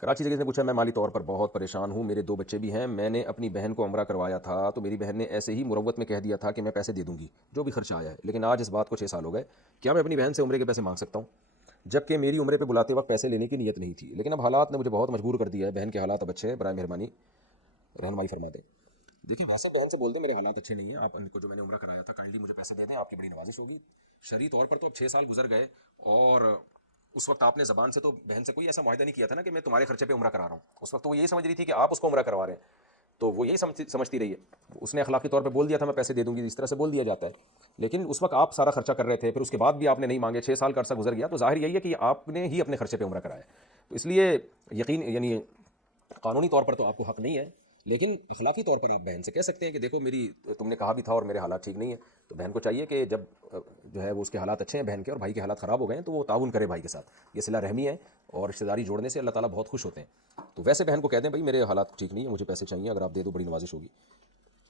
کراچی سے کسی نے پوچھا میں مالی طور پر بہت پریشان ہوں، میرے 2 بچے بھی ہیں، میں نے اپنی بہن کو عمرہ کروایا تھا تو میری بہن نے ایسے ہی مروت میں کہہ دیا تھا کہ میں پیسے دے دوں گی جو بھی خرچہ آیا ہے، لیکن آج اس بات کو 6 سال ہو گئے، کیا میں اپنی بہن سے عمرے کے پیسے مانگ سکتا ہوں جبکہ میری عمرے پہ بلاتے وقت پیسے لینے کی نیت نہیں تھی، لیکن اب حالات نے مجھے بہت مجبور کر دیا ہے۔ بہن کے حالات اب اچھے ہیں، برائے مہربانی رہنمائی فرما دیں۔ دیکھیے ویسے بہن سے بول دیں میرے حالات اچھے نہیں ہیں، آپ ان کو جو میں نے عمرہ کرایا تھا کائنڈلی مجھے پیسے دے دیں، آپ کی بڑی نوازش ہوگی۔ شرعی طور پر تو اب 6 سال گزر گئے، اور اس وقت آپ نے زبان سے تو بہن سے کوئی ایسا معاہدہ نہیں کیا تھا نا کہ میں تمہارے خرچے پہ عمرہ کرا رہا ہوں، اس وقت تو وہ یہی سمجھ رہی تھی کہ آپ اس کو عمرہ کروا رہے ہیں، تو وہ یہی سمجھتی رہی ہے۔ اس نے اخلاقی طور پہ بول دیا تھا میں پیسے دے دوں گی، اس طرح سے بول دیا جاتا ہے، لیکن اس وقت آپ سارا خرچہ کر رہے تھے، پھر اس کے بعد بھی آپ نے نہیں مانگے، 6 سال کا عرصہ گزر گیا، تو ظاہر یہی ہے کہ آپ نے ہی اپنے خرچے پہ عمرہ کرایا، تو اس لیے یقین یعنی قانونی طور پر تو آپ کو حق نہیں ہے، لیکن اخلاقی طور پر آپ بہن سے کہہ سکتے ہیں کہ دیکھو میری تم نے کہا بھی تھا اور میرے حالات ٹھیک نہیں ہیں، تو بہن کو چاہیے کہ جب جو ہے وہ اس کے حالات اچھے ہیں بہن کے اور بھائی کے حالات خراب ہو گئے ہیں تو وہ تعاون کرے بھائی کے ساتھ، یہ صلہ رحمی ہے اور رشتہ داری جوڑنے سے اللہ تعالیٰ بہت خوش ہوتے ہیں۔ تو ویسے بہن کو کہہ دیں بھائی میرے حالات ٹھیک نہیں ہیں، مجھے پیسے چاہیے، اگر آپ دے دو بڑی نوازش ہوگی۔